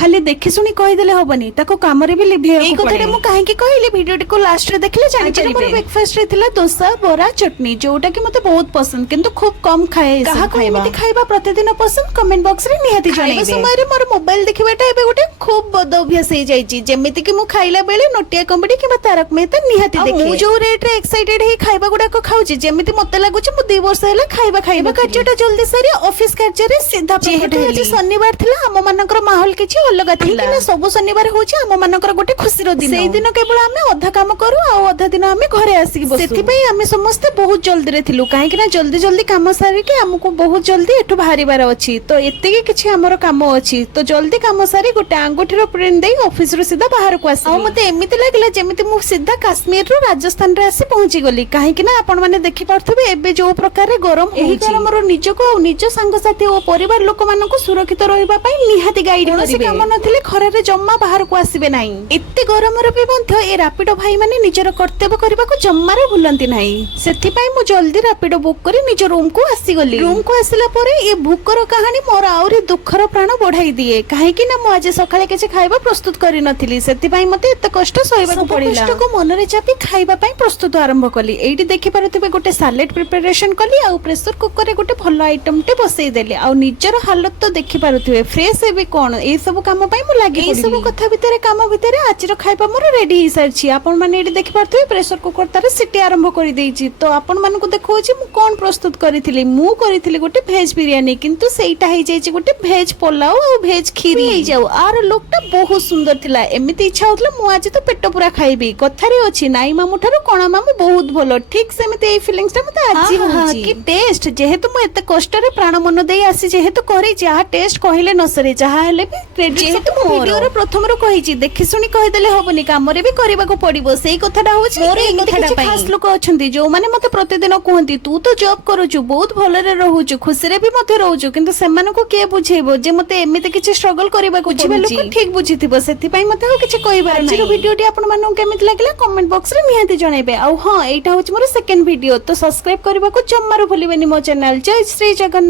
खाली देखि सुनी कहीदेले हबनी ताको कामरे भी लिभेय ए कथाटे मु काहेकि कहली वीडियोटी को लास्ट रे देखले जानि परिबे। मोर ब्रेकफास्ट रे थिला डोसा बोरा चटनी जोटा कि मते बहुत पसंद किंतु खूब कम खाए। कहा एमिति खाइबा प्रतिदिन पसंद कमेंट बॉक्स रे निहाती जणाइबे। समय रे मोर मोबाइल देखिबाटा एबे गोटे खूब बद अभ्यास हे जाईची जेमिति कि मु खाइला बेले नोटिया कॉमेडी कि तारक मेहता निहाती देखि। मु जो रेट रे एक्साइटेड हे खाइबा गुडा को खाउची जेमिति मते लागुची मु 2 वर्ष हैला खाइबा कार्यटा जल्दी सारी ऑफिस कार्य रे सीधा प्रकट हेली। शनिवार थिला हम मानकर माहौल किछि अलग थिला कि सब शनिवार होछि हम मानकर गोटे खुशी रो दिन। सेई दिन केवल आमे अधा काम करू आ अधा दिन आमे घरे आसी बसु। सेति पई आमे समस्त बहुत जल्दी रे थिलु काहे कि ना जल्दी जल्दी काम सारी के हमको बहुत जल्दी एठु बाहरिबार अछि तो एते के किछि हमर काम अछि तो जल्दी काम सारी गोटे अंगूठी रो प्रिंट देई ऑफिस रो सीधा बाहर को आसी। आ मते एमिति लागला जेमिति मु सीधा काश्मीर रो राजस्थान रे आसी पहुंची गली काहे कि ना आपण माने देखि पारथबे एबे जो प्रकार रे गरम एही गरम रो निज को निज संग साथी ओ परिवार लोक मानको सुरक्षित रहिबा पई निहाती गाइड करिवे। काम नथिले खरे रे जम्मा बाहर को आसीबे नाही। एत्ते गरम रे भी मध्य ए रैपिडो भाई माने निजर कर्तव्य करबा को जम्मा रे भूलंती नाही। सेथि पई मु जल्दी रैपिडो बुक करी निज रूम को आसी गली। रूम को आसिला परे ए भूकर कहानी मोर आउरी दुखर प्राण बढ़ाई दिए काहे कि ना मु आज सकाळे किछि खाइबा प्रस्तुत करि नथिली सेथि पई मते एत्ते कष्ट सहिबा को पड़िला। कष्ट को मन रे चापी खाइबा पई प्रस्तुत आरंभ कली। एठी देखि पारथिबे गोटे सैलेड प्रिपरेशन कली आ प्रेशर कुकर रे गोटे भलो आइटम टे बसई देले आ निजर हालत तो देखि पारथिबे फ्रेश हेबी कोन ए सब काम पई मु लागि ए सब कथा भितरे काम भितरे आजिर खाइबा मोर रेडी हि सारछि। आपण माने एठी देखि पारथिबे प्रेशर कुकर तारे सिटी आरंभ करि देछि तो आपण मानको देखौछि मु कोन प्रस्तुत करिथिली। मु करिथिली गोटे भेज बिरयानी किंतु सेइटा हे जाइछि गोटे भेज पोलाव आ भेज खीरी हे जाउ आर लोकटा बहुत सुंदर थिला। एमिति इच्छा होतला मु आज तो पेट पूरा खाइबी कथारे अछि नाई मामू ठारो कोणा मामू बहुत भलो ठीक सेमिति ए फीलिंग्स ता मते आजि होछि कि टेस्ट जेहेतु मु एते कष्ट रे प्राण मन देई आसी जेहेतु करी जहा टेस्ट कहिले न सरे जहा हेले भी क्रेडिट जेहेतु मु वीडियो रे प्रथम रो कहिछि देखि सुनी कहि देले होबनी काम रे भी करबा को पड़िबो सेई कथाटा होछि मोर ए कथाटा पई खास लोक अछंती जो माने मते प्रतिदिन कहंती तू तो जॉब करूछु बहुत भले रे रहूछु खुशी रे भी मते रहूछु किंतु सेमान को के बुझेबो जे मते एमिते किछि स्ट्रगल करबा को बुझिबा लोक ठीक बुझिथिबो सेति पई मते किछि कहिबार नै। वीडियोटी आपण मानन केमित लागला कमेंट बॉक्स रे निहाती जणाइबे। आ हां एटा होछि मोर सेकंड वीडियो तो सब्सक्राइब करबा को जम्मारो भूलिबेनी मो चैनल। जय श्री जगन्नाथ।